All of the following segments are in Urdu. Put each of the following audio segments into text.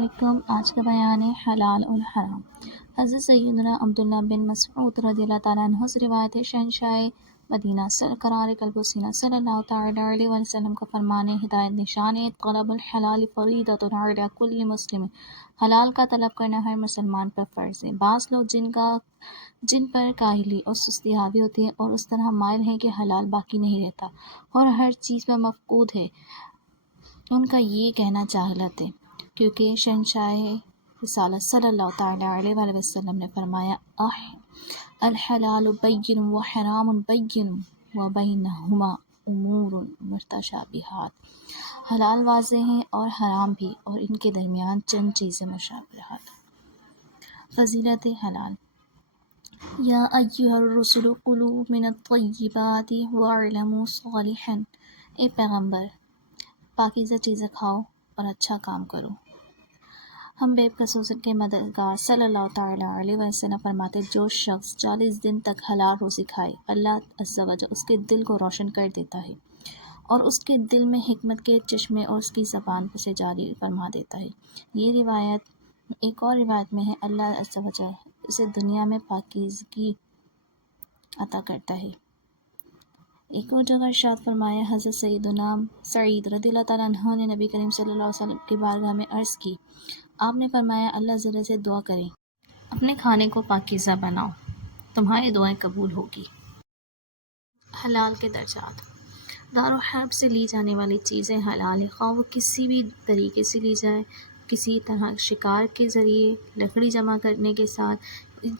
علیکم۔ آج کا بیان ہے حلال اور حرام۔ حضرت سیدنا عبداللہ بن مسعود رضی اللہ تعالیٰ عنہ سے روایت ہے، شہنشاہ مدینہ سرکار قلب و سینہ صلی اللہ تعالیٰ علیہ وسلم کا فرمان ہے، ہدایت نشان ہے، طلب الحلال فریضۃ علی کل مسلم۔ حلال کا طلب کرنا ہر مسلمان پر فرض ہے۔ بعض لوگ جن پر کاہلی اور سستی حاوی ہوتی ہے اور اس طرح مائل ہیں کہ حلال باقی نہیں رہتا اور ہر چیز میں مفقود ہے، ان کا یہ کہنا جاہلت ہے، کیونکہ شہنشاہ رسالت صلی اللہ تعالیٰ علیہ وآلہ وسلم نے فرمایا، الحلال بین وحرام بین وبینہما امور متشابہات۔ حلال واضح ہیں اور حرام بھی، اور ان کے درمیان چند چیزیں مشابہات۔ فضیلت حلال۔ یا ایھا الرسل کلوا من الطیبات واعملوا صالحا۔ اے پیغمبر، پاکیزہ چیزیں کھاؤ اور اچھا کام کرو۔ ہم بے قصور کے مددگار صلی اللہ تعالیٰ علیہ وسلم فرماتے، جو شخص 40 دن تک حلال روزی کھائے، اللہ عز و جل اس کے دل کو روشن کر دیتا ہے اور اس کے دل میں حکمت کے چشمے اور اس کی زبان سے جاری فرما دیتا ہے۔ یہ روایت ایک اور روایت میں ہے، اللہ عز و جل اسے دنیا میں پاکیزگی عطا کرتا ہے۔ ایک اور جگہ ارشاد فرمایا، حضرت سیدنا سعید رضی اللہ تعالیٰ عنہ نے نبی کریم صلی اللہ علیہ وسلم کی بارگاہ میں عرض کی، آپ نے فرمایا، اللہ ذرا سے دعا کریں، اپنے کھانے کو پاکیزہ بناؤ، تمہاری دعائیں قبول ہوگی۔ حلال کے درجات۔ دار و حرب سے لی جانے والی چیزیں حلال ہے، خواہ وہ کسی بھی طریقے سے لی جائے، کسی طرح شکار کے ذریعے، لکڑی جمع کرنے کے ساتھ،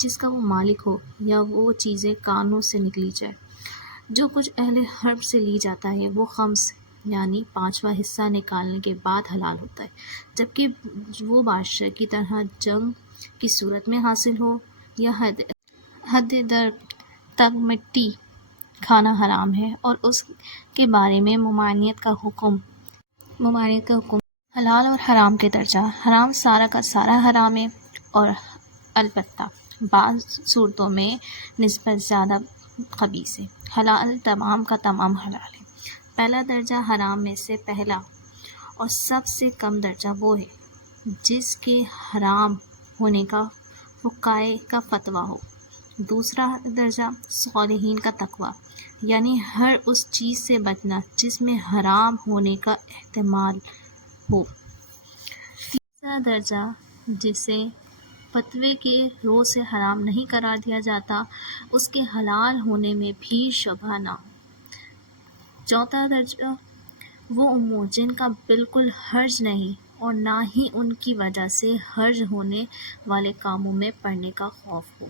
جس کا وہ مالک ہو، یا وہ چیزیں کانوں سے نکلی جائے۔ جو کچھ اہل حرب سے لی جاتا ہے وہ خمس یعنی 5واں حصہ نکالنے کے بعد حلال ہوتا ہے، جبکہ وہ بادشاہ کی طرح جنگ کی صورت میں حاصل ہو یا حد درک تک مٹی کھانا حرام ہے، اور اس کے بارے میں ممانعت کا حکم۔ حلال اور حرام کے درجہ۔ حرام سارا کا سارا حرام ہے، اور البتہ بعض صورتوں میں نسبت زیادہ خبیث ہے۔ حلال تمام کا تمام حلال ہے۔ پہلا درجہ حرام میں سے پہلا اور سب سے کم درجہ وہ ہے جس کے حرام ہونے کا فقہاء کا فتویٰ ہو۔ دوسرا درجہ صالحین کا تقویٰ، یعنی ہر اس چیز سے بچنا جس میں حرام ہونے کا احتمال ہو۔ تیسرا درجہ جسے فتوے کے روح سے حرام نہیں قرار دیا جاتا، اس کے حلال ہونے میں بھی شبہ نہ ہو۔ چوتھا درجہ وہ امور جن کا بالکل حرج نہیں اور نہ ہی ان کی وجہ سے حرج ہونے والے کاموں میں پڑنے کا خوف ہو۔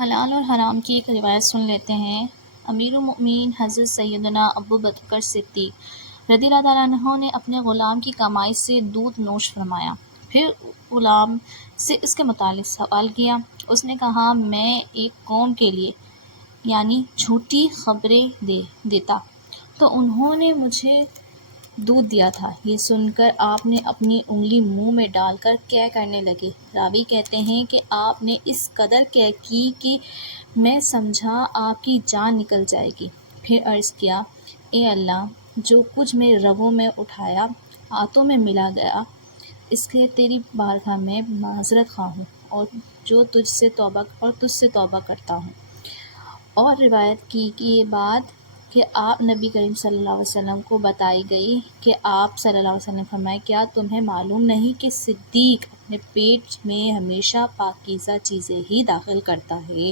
حلال اور حرام کی ایک روایت سن لیتے ہیں۔ امیر المؤمنین حضرت سیدنا ابو بکر صدیق رضی اللہ تعالیٰ عنہ نے اپنے غلام کی کمائی سے دودھ نوش فرمایا، پھر غلام سے اس کے متعلق سوال کیا۔ اس نے کہا میں ایک قوم کے لیے یعنی جھوٹی خبریں دیتا تو انہوں نے مجھے دودھ دیا تھا۔ یہ سن کر آپ نے اپنی انگلی منہ میں ڈال کر کیا کرنے لگے۔ راوی کہتے ہیں کہ آپ نے اس قدر کیا کی کہ میں سمجھا آپ کی جان نکل جائے گی، پھر عرض کیا اے اللہ، جو کچھ میرے رگوں میں اٹھایا ہاتھوں میں ملا گیا، اس کے تیری بارگاہ میں معذرت خواہ ہوں اور تجھ سے توبہ کرتا ہوں۔ اور روایت کی کہ یہ بات کہ آپ نبی کریم صلی اللہ علیہ وسلم کو بتائی گئی کہ آپ صلی اللہ علیہ وسلم فرمائے کیا تمہیں معلوم نہیں کہ صدیق اپنے پیٹ میں ہمیشہ پاکیزہ چیزیں ہی داخل کرتا ہے۔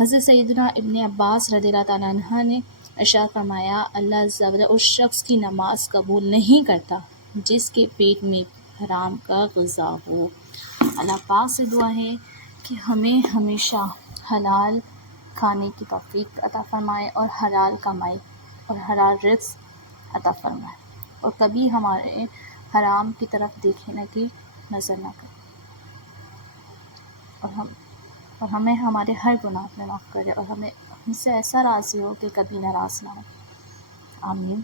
حضرت سیدنا ابن عباس رضی اللہ تعالیٰ عنہ نے ارشاد فرمایا اللہ عز و جل اس شخص کی نماز قبول نہیں کرتا جس کے پیٹ میں حرام کا غذا ہو۔ اللہ پاک سے دعا ہے کہ ہمیں ہمیشہ حلال کھانے کی توفیق عطا فرمائے اور حلال کمائی اور حلال رزق عطا فرمائے، اور کبھی ہمارے حرام کی طرف دیکھنے کی نظر نہ کرے، اور ہمیں ہمارے ہر گناہ میں معاف کرے، اور ہم سے ایسا راضی ہو کہ کبھی ناراض نہ ہو۔ آمین۔